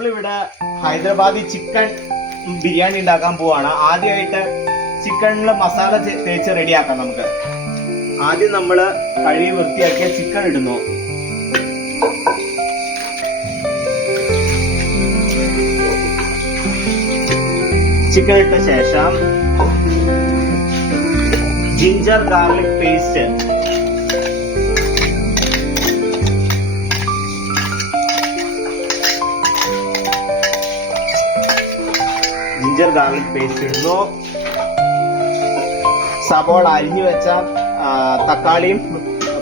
നമ്മളിവിടെ ഹൈദരാബാദി ചിക്കൻ ബിരിയാണി ഉണ്ടാക്കാൻ പോവാണ്. ആദ്യമായിട്ട് ചിക്കനിൽ മസാല തേച്ച് റെഡിയാക്കാം നമുക്ക്. ആദ്യം നമ്മൾ കഴുകി വൃത്തിയാക്കിയ ചിക്കൻ ഇടുന്നു. ചിക്കൻ ഇട്ട ശേഷം ginger garlic paste garlic paste ഇടുന്നു. സബോള അരിഞ്ഞു വെച്ച തക്കാളിയും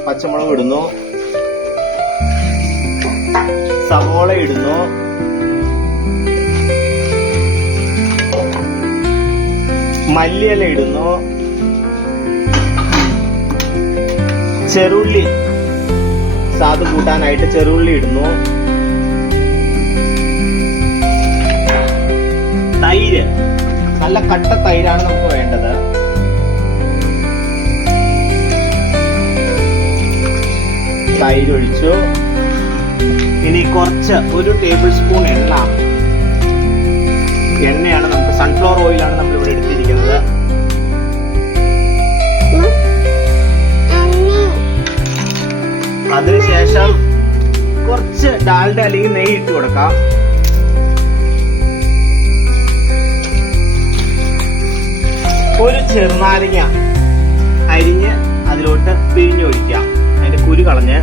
പച്ചമുളകും ഇടുന്നു. സവോള ഇടുന്നു. മല്ലിയില ഇടുന്നു. ചെറുള്ളി സാധു കൂട്ടാനായിട്ട് ചെറുള്ളി ഇടുന്നു. നല്ല കട്ട തൈരാണ് നമുക്ക് വേണ്ടത്. തൈരൊഴിച്ചു. ഇനി കുറച്ച് ഒരു ടേബിൾ സ്പൂൺ എണ്ണ. എണ്ണയാണ് നമുക്ക് സൺഫ്ലവർ ഓയിലാണ് നമ്മൾ ഇവിടെ എടുത്തിരിക്കുന്നത്. അതിനുശേഷം കുറച്ച് ഡാൽഡ അല്ലെങ്കിൽ നെയ്യ് ഇട്ട് കൊടുക്കാം. ഒരു ചെറുനാരങ്ങ അരിഞ്ഞ് അതിലോട്ട് പിഴിഞ്ഞൊഴിക്കാം. അതിന്റെ കുരു കളഞ്ഞ്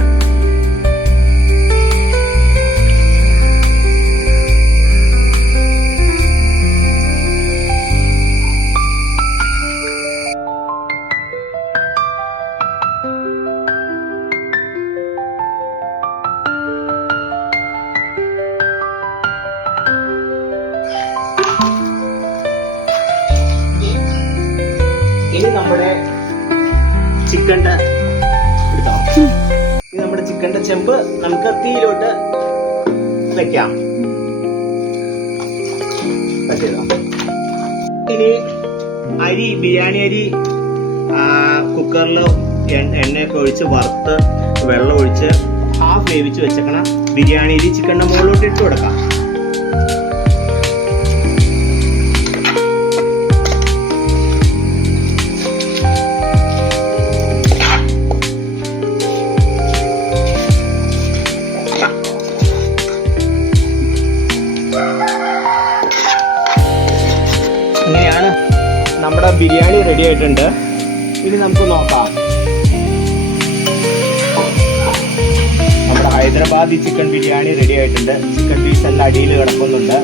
ഇനി നമ്മുടെ ചിക്കന്റെ എടുത്തോ ഇനി നമ്മുടെ ചിക്കന്റെ ചെമ്പ് നമുക്ക് തീയിലോട്ട് വെക്കാം. ഇനി അരി ബിരിയാണി അരി കുക്കറിൽ എണ്ണയൊക്കെ ഒഴിച്ച് വറുത്ത് വെള്ളം ഒഴിച്ച് ഹാഫ് വേവിച്ച് വെച്ചേക്കണം ബിരിയാണി അരി ചിക്കന്റെ മുകളിലോട്ട് ഇട്ട് കൊടുക്കാം. ഇങ്ങനെയാണ് നമ്മുടെ ബിരിയാണി റെഡി ആയിട്ടുണ്ട്. ഇനി നമുക്ക് നോക്കാം. നമ്മുടെ ഹൈദരാബാദി ചിക്കൻ ബിരിയാണി റെഡി ആയിട്ടുണ്ട്. ചിക്കൻ പീസ് എല്ലാം അടിയിൽ കിടക്കുന്നുണ്ട്.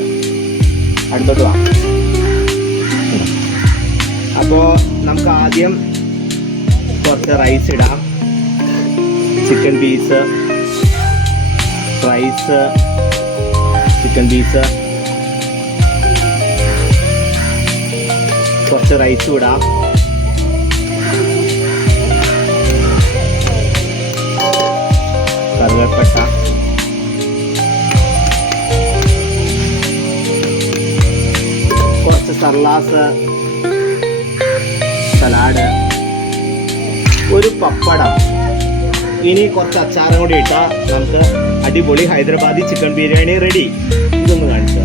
അടുത്തോട്ട് വാ. അപ്പോൾ നമുക്ക് ആദ്യം കുറച്ച് റൈസ് ഇടാം. Chicken piece rice chicken piece കുറച്ച് റൈസ് വിടാം കറുകപ്പട്ട കുറച്ച് സർലാസ് സലാഡ് ഒരു പപ്പടം. ഇനി കുറച്ച് അച്ചാറും കൂടി ഇട്ടാൽ നമുക്ക് അടിപൊളി ഹൈദരാബാദി ചിക്കൻ ബിരിയാണി റെഡി ഇതൊന്ന് കാണിച്ചു.